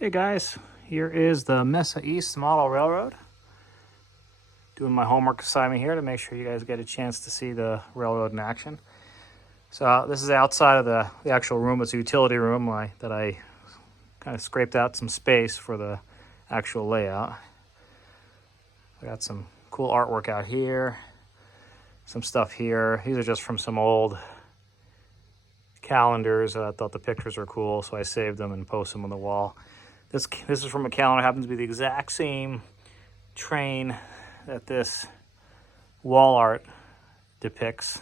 Okay guys, here is the MESA-East model railroad. Doing my homework assignment here to make sure you guys get a chance to see the railroad in action. So this is outside of the actual room. It's a utility room that I kind of scraped out some space for the actual layout. I got some cool artwork out here, some stuff here. These are just from some old calendars. I thought the pictures were cool, so I saved them and posted them on the wall. This is from a calendar. It happens to be the exact same train that this wall art depicts.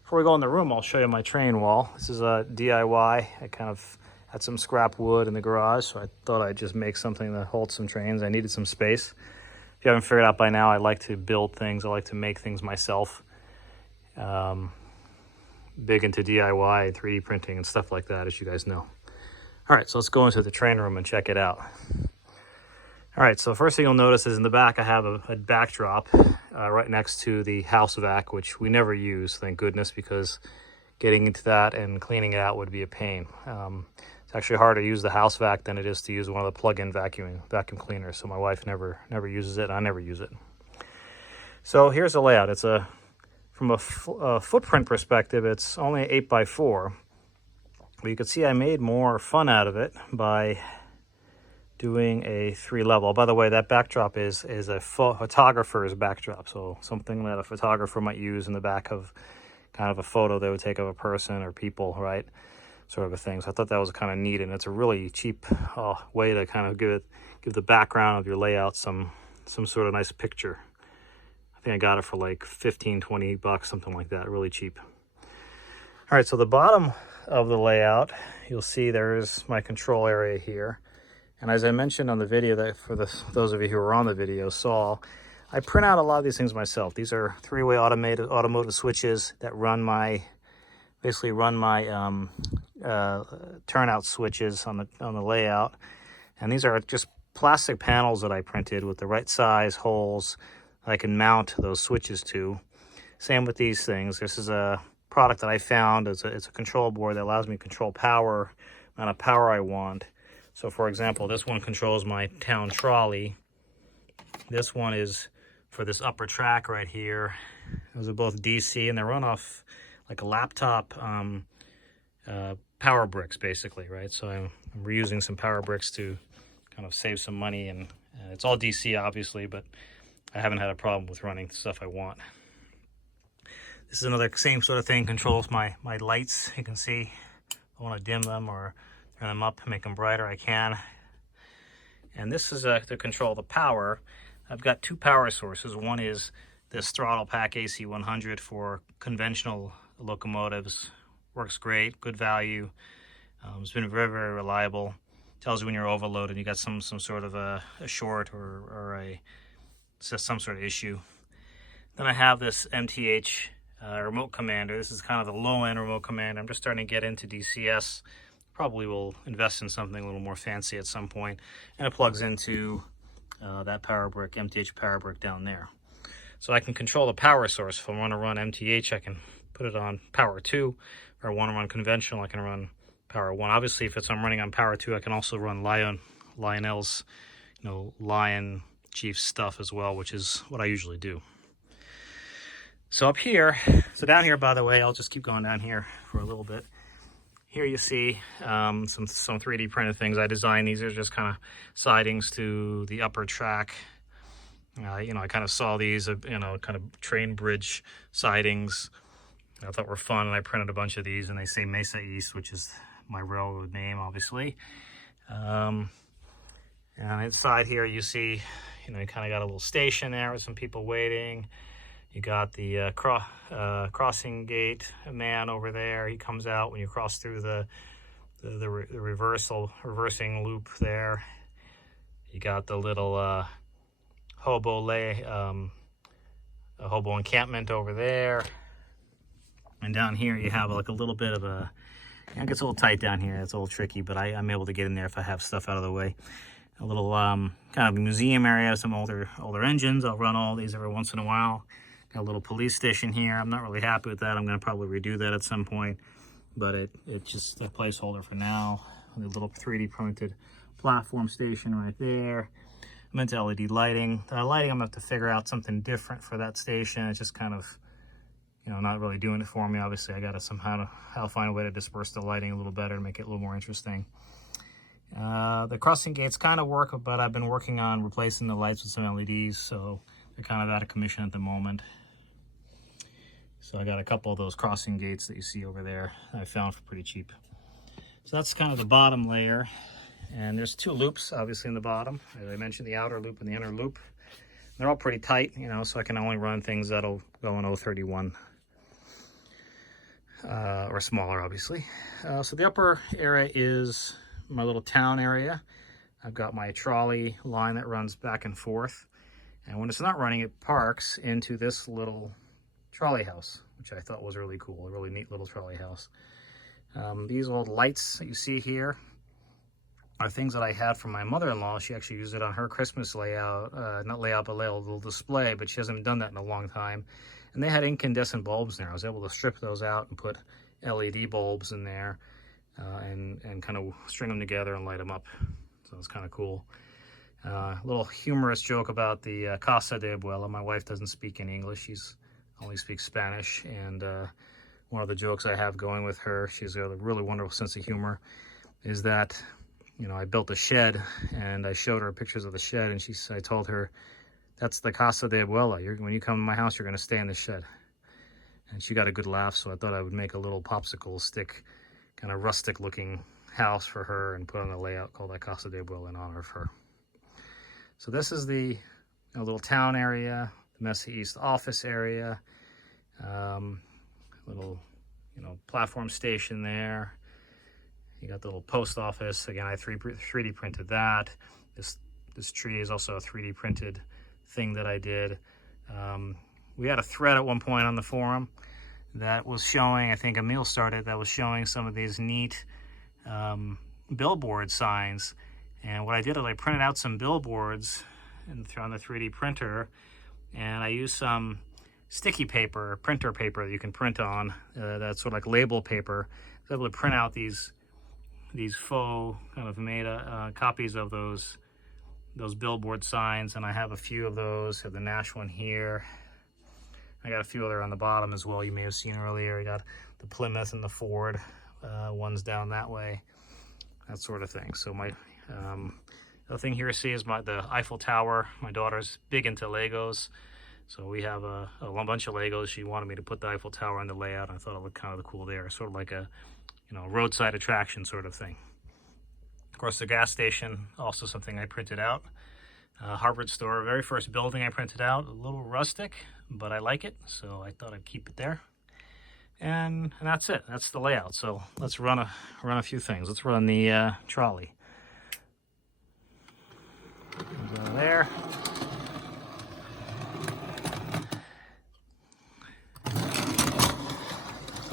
Before we go in the room, I'll show you my train wall. This is a DIY. I kind of had some scrap wood in the garage, so I thought I'd just make something that holds some trains. I needed some space. If you haven't figured out by now, I like to build things. I like to make things myself. Big into DIY and 3D printing and stuff like that, as you guys know. All right, so let's go into the train room and check it out. All right, so first thing you'll notice is in the back I have a backdrop right next to the house vac, which we never use, thank goodness, because getting into that and cleaning it out would be a pain. It's actually harder to use the house vac than it is to use one of the plug-in vacuum cleaners, so my wife never uses it, and I never use it. So here's the layout. It's from a footprint perspective, it's only 8x4. But you can see I made more fun out of it by doing a 3-level. By the way, that backdrop is a photographer's backdrop, so something that a photographer might use in the back of kind of a photo they would take of a person or people, right? Sort of a thing. So I thought that was kind of neat, and it's a really cheap way to kind of give the background of your layout some sort of nice picture. I think I got it for like 15, 20 bucks, something like that, really cheap. All right, so the bottom of the layout, you'll see there's my control area here. And as I mentioned on the video, that for those of you who were on the video saw, I print out a lot of these things myself. These are 3-way automotive switches that basically run my turnout switches on the layout. And these are just plastic panels that I printed with the right size holes that I can mount those switches to. Same with these things. This is a product that I found. It's a control board that allows me to control power, amount of power I want. So for example, this one controls my town trolley. This one is for this upper track right here. Those are both DC, and they run off like a laptop power bricks, basically, right? So I'm reusing some power bricks to kind of save some money, and it's all DC, obviously, but I haven't had a problem with running the stuff I want. This is another same sort of thing, controls my lights. You can see I want to dim them or turn them up, make them brighter, I can. And this is to control the power. I've got 2 power sources. One is this throttle pack AC100 for conventional locomotives. Works great, good value. It's been very, very reliable. Tells you when you're overloaded, you got some sort of a short or some sort of issue. Then I have this MTH remote commander. This is kind of the low-end remote commander. I'm just starting to get into DCS. Probably will invest in something a little more fancy at some point. And it plugs into that power brick, MTH power brick down there. So I can control the power source. If I want to run MTH, I can put it on power 2. If I want to run conventional, I can run power 1. Obviously, if I'm running on power 2, I can also run Lionel's, Lionchief stuff as well, which is what I usually do. So up here, down here, by the way, I'll just keep going down here for a little bit. Here you see some 3D printed things I designed. These are just kind of sidings to the upper track. I kind of saw these, kind of train bridge sidings. I thought were fun, and I printed a bunch of these, and they say MESA-East, which is my railroad name, obviously. And inside here you see, you kind of got a little station there with some people waiting. You got the crossing gate man over there. He comes out when you cross through the reversing loop there. You got the little Hobo encampment over there. And down here you have like a little bit of it gets a little tight down here. It's a little tricky, but I'm able to get in there if I have stuff out of the way. A little kind of museum area, some older engines. I'll run all these every once in a while. Got a little police station here. I'm not really happy with that. I'm going to probably redo that at some point, but it's just a placeholder for now. The little 3D printed platform station right there. I'm into LED lighting. The lighting, I'm going to have to figure out something different for that station. It's just kind of, you know, not really doing it for me. Obviously, I got to somehow find a way to disperse the lighting a little better to make it a little more interesting. The crossing gates kind of work, but I've been working on replacing the lights with some LEDs, so they're kind of out of commission at the moment. So I got a couple of those crossing gates that you see over there I found for pretty cheap. So that's kind of the bottom layer. And there's 2 loops, obviously, in the bottom. As I mentioned, the outer loop and the inner loop. They're all pretty tight, you know, so I can only run things that'll go in 031. Or smaller, obviously. So the upper area is my little town area. I've got my trolley line that runs back and forth. And when it's not running, it parks into this little trolley house, which I thought was really cool. A really neat little trolley house. These old lights that you see here are things that I had from my mother-in-law. She actually used it on her Christmas layout, not layout, but little display, but she hasn't done that in a long time. And they had incandescent bulbs in there. I was able to strip those out and put LED bulbs in there and kind of string them together and light them up. So it's kind of cool. A little humorous joke about the Casa de Abuela. My wife doesn't speak any English. She's only speaks Spanish. And one of the jokes I have going with her, she's got a really wonderful sense of humor, is that, you know, I built a shed and I showed her pictures of the shed, and I told her, that's the Casa de Abuela. When you come to my house, you're going to stay in the shed. And she got a good laugh, so I thought I would make a little popsicle stick, kind of rustic looking house for her and put on a layout called the Casa de Abuela in honor of her. So this is the little town area, the MESA-East office area, little, you know, platform station there. You got the little post office. Again, I 3D printed that. This tree is also a 3D printed thing that I did. We had a thread at one point on the forum that was showing, I think Emil started, that was showing some of these neat billboard signs. And what I did is I printed out some billboards on the 3D printer, and I used some sticky paper, printer paper that you can print on, that's sort of like label paper. I was able to print out these faux kind of made copies of those billboard signs, and I have a few of those. I have the Nash one here. I got a few other on the bottom as well. You may have seen earlier. I got the Plymouth and the Ford ones down that way, that sort of thing. So my other thing here you see is the Eiffel Tower. My daughter's big into Legos, so we have a bunch of Legos. She wanted me to put the Eiffel Tower on the layout, and I thought it looked kind of cool there, sort of like a, you know, roadside attraction sort of thing. Of course, the gas station, also something I printed out. Harvard store, very first building I printed out, a little rustic, but I like it, so I thought I'd keep it there. And that's it. That's the layout. So let's run a few things. Let's run the trolley. Go there.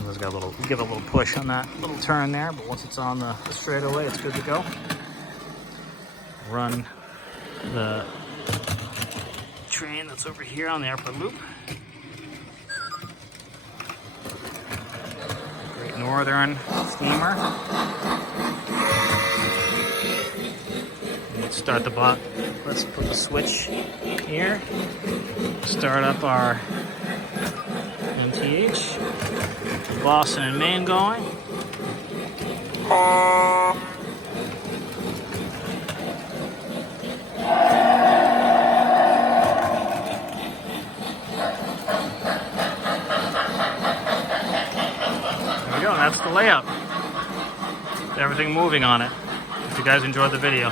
It's got a little, give it a little push on that little turn there, but once it's on the straightaway, it's good to go. Run the train that's over here on the upper loop. Great Northern steamer. Let's start the bot. Let's put the switch here. Start up our MTH. Boston and Maine going. There we go, that's the layout. Everything moving on it. If you guys enjoyed the video.